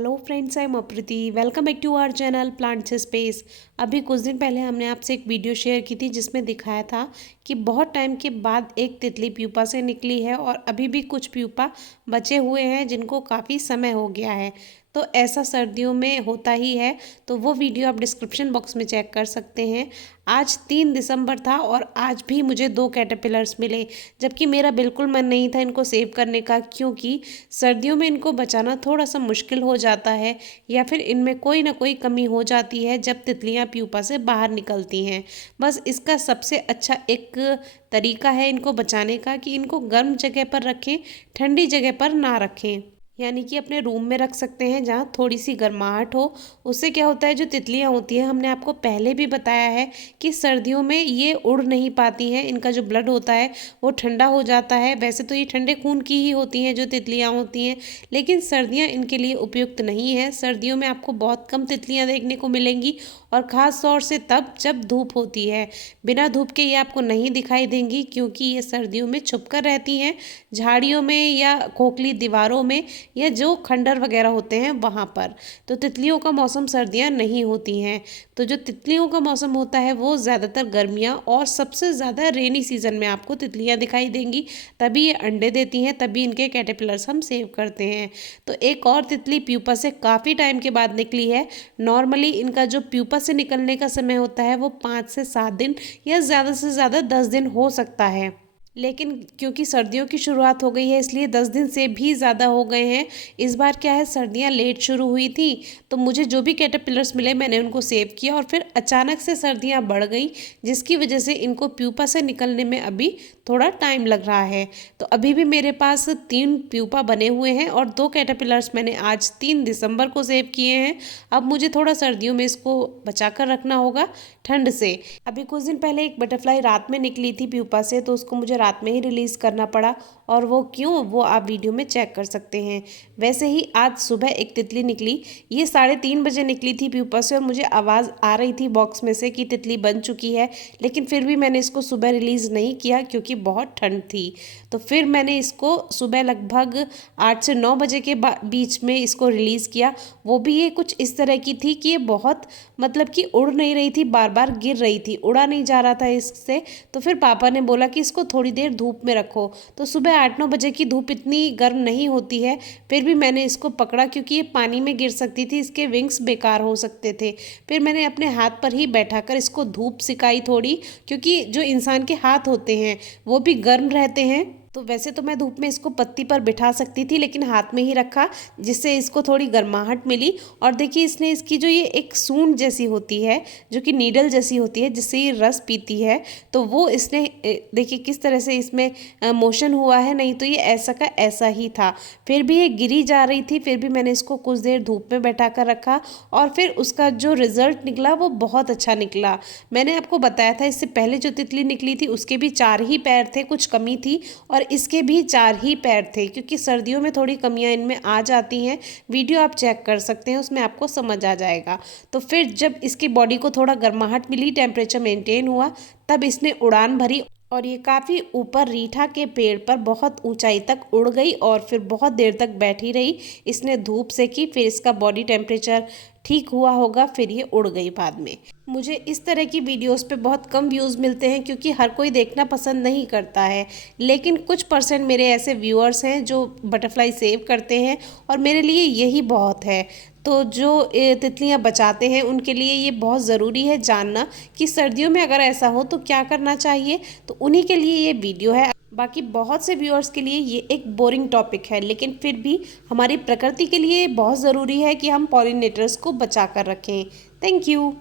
Hello friends, I am Apriti. Welcome back to our channel plants space. अभी कुछ दिन पहले हमने आपसे एक वीडियो शेयर की थी जिसमें दिखाया था कि बहुत टाइम के बाद एक तितली प्यूपा से निकली है और अभी भी कुछ प्यूपा बचे हुए हैं जिनको काफ़ी समय हो गया है। तो ऐसा सर्दियों में होता ही है, तो वो वीडियो आप डिस्क्रिप्शन बॉक्स में चेक कर सकते हैं। आज 3 दिसंबर था और आज भी मुझे 2 कैटरपिलर्स मिले, जबकि मेरा बिल्कुल मन नहीं था इनको सेव करने का, क्योंकि सर्दियों में इनको बचाना थोड़ा सा मुश्किल हो जाता है या फिर इनमें कोई ना कोई कमी हो जाती है जब तितलियां प्यूपा से बाहर निकलती हैं। बस इसका सबसे अच्छा एक तरीका है इनको बचाने का कि इनको गर्म जगह पर रखें, ठंडी जगह पर ना रखें। यानी कि अपने रूम में रख सकते हैं जहाँ थोड़ी सी गर्माहट हो। उससे क्या होता है, जो तितलियाँ होती हैं, हमने आपको पहले भी बताया है कि सर्दियों में ये उड़ नहीं पाती हैं, इनका जो ब्लड होता है वो ठंडा हो जाता है। वैसे तो ये ठंडे खून की ही होती हैं जो तितलियाँ होती हैं, लेकिन सर्दियाँ इनके लिए उपयुक्त नहीं है। सर्दियों में आपको बहुत कम तितलियाँ देखने को मिलेंगी और ख़ास तौर से तब जब धूप होती है। बिना धूप के ये आपको नहीं दिखाई देंगी, क्योंकि ये सर्दियों में छुपकर रहती हैं झाड़ियों में या खोखली दीवारों में या जो खंडर वगैरह होते हैं वहाँ पर। तो तितलियों का मौसम सर्दियाँ नहीं होती हैं। तो जो तितलियों का मौसम होता है वो ज़्यादातर गर्मियाँ और सबसे ज़्यादा रेनी सीजन में आपको तितलियाँ दिखाई देंगी। तभी ये अंडे देती हैं, तभी इनके कैटरपिलर्स हम सेव करते हैं। तो एक और तितली प्यूपा से काफ़ी टाइम के बाद निकली है। नॉर्मली इनका जो प्यूपा से निकलने का समय होता है वो 5 से 7 दिन या ज़्यादा से ज़्यादा 10 दिन हो सकता है, लेकिन क्योंकि सर्दियों की शुरुआत हो गई है इसलिए 10 दिन से भी ज़्यादा हो गए हैं। इस बार क्या है, सर्दियाँ लेट शुरू हुई थी, तो मुझे जो भी कैटरपिलर्स मिले मैंने उनको सेव किया और फिर अचानक से सर्दियाँ बढ़ गई, जिसकी वजह से इनको प्यूपा से निकलने में अभी थोड़ा टाइम लग रहा है। तो अभी भी मेरे पास 3 प्यूपा बने हुए हैं और 2 कैटरपिलर्स मैंने आज 3 दिसंबर को सेव किए हैं। अब मुझे थोड़ा सर्दियों में इसको बचा कर रखना होगा ठंड से। अभी कुछ दिन पहले एक बटरफ्लाई रात में निकली थी प्यूपा से, तो उसको मुझे रात में ही रिलीज़ करना पड़ा, और वो क्यों, वो आप वीडियो में चेक कर सकते हैं। वैसे ही आज सुबह एक तितली निकली, ये 3:30 बजे निकली थी प्यूपा से और मुझे आवाज़ आ रही थी बॉक्स में से कि तितली बन चुकी है, लेकिन फिर भी मैंने इसको सुबह रिलीज़ नहीं किया क्योंकि बहुत ठंड थी। तो फिर मैंने इसको सुबह लगभग 8 से 9 बजे के बीच में इसको रिलीज़ किया। वो भी ये कुछ इस तरह की थी कि ये बहुत मतलब कि उड़ नहीं रही थी, बार बार गिर रही थी, उड़ा नहीं जा रहा था इससे। तो फिर पापा ने बोला कि इसको थोड़ी देर धूप में रखो। तो सुबह 8-9 बजे की धूप इतनी गर्म नहीं होती है, फिर भी मैंने इसको पकड़ा क्योंकि ये पानी में गिर सकती थी, इसके विंग्स बेकार हो सकते थे। फिर मैंने अपने हाथ पर ही बैठाकर इसको धूप सिकाई थोड़ी, क्योंकि जो इंसान के हाथ होते हैं वो भी गर्म रहते हैं। तो वैसे तो मैं धूप में इसको पत्ती पर बिठा सकती थी, लेकिन हाथ में ही रखा जिससे इसको थोड़ी गर्माहट मिली। और देखिए, इसने इसकी जो ये एक सूंड जैसी होती है, जो कि नीडल जैसी होती है जिससे ये रस पीती है, तो वो इसने देखिए किस तरह से इसमें मोशन हुआ है, नहीं तो ये ऐसा का ऐसा ही था। फिर भी ये गिरी जा रही थी, फिर भी मैंने इसको कुछ देर धूप में बैठा कर रखा और फिर उसका जो रिजल्ट निकला वो बहुत अच्छा निकला। मैंने आपको बताया था इससे पहले जो तितली निकली थी उसके भी 4 ही पैर थे, कुछ कमी थी, और इसके भी 4 ही पैर थे, क्योंकि सर्दियों में थोड़ी कमियां इनमें आ जाती हैं। वीडियो आप चेक कर सकते हैं, उसमें आपको समझ आ जाएगा। तो फिर जब इसकी बॉडी को थोड़ा गर्माहट मिली, टेम्परेचर मेंटेन हुआ, तब इसने उड़ान भरी और ये काफ़ी ऊपर रीठा के पेड़ पर बहुत ऊंचाई तक उड़ गई और फिर बहुत देर तक बैठी रही। इसने धूप सेकी, फिर इसका बॉडी टेम्परेचर ठीक हुआ होगा, फिर ये उड़ गई बाद में। मुझे इस तरह की वीडियोस पे बहुत कम व्यूज़ मिलते हैं क्योंकि हर कोई देखना पसंद नहीं करता है, लेकिन कुछ % मेरे ऐसे व्यूअर्स हैं जो बटरफ्लाई सेव करते हैं और मेरे लिए यही बहुत है। तो जो तितलियां बचाते हैं उनके लिए ये बहुत ज़रूरी है जानना कि सर्दियों में अगर ऐसा हो तो क्या करना चाहिए, तो उन्हीं के लिए ये वीडियो है। बाकी बहुत से व्यूअर्स के लिए ये एक बोरिंग टॉपिक है, लेकिन फिर भी हमारी प्रकृति के लिए बहुत ज़रूरी है कि हम पॉलिनेटर्स को बचा कर रखें। Thank you.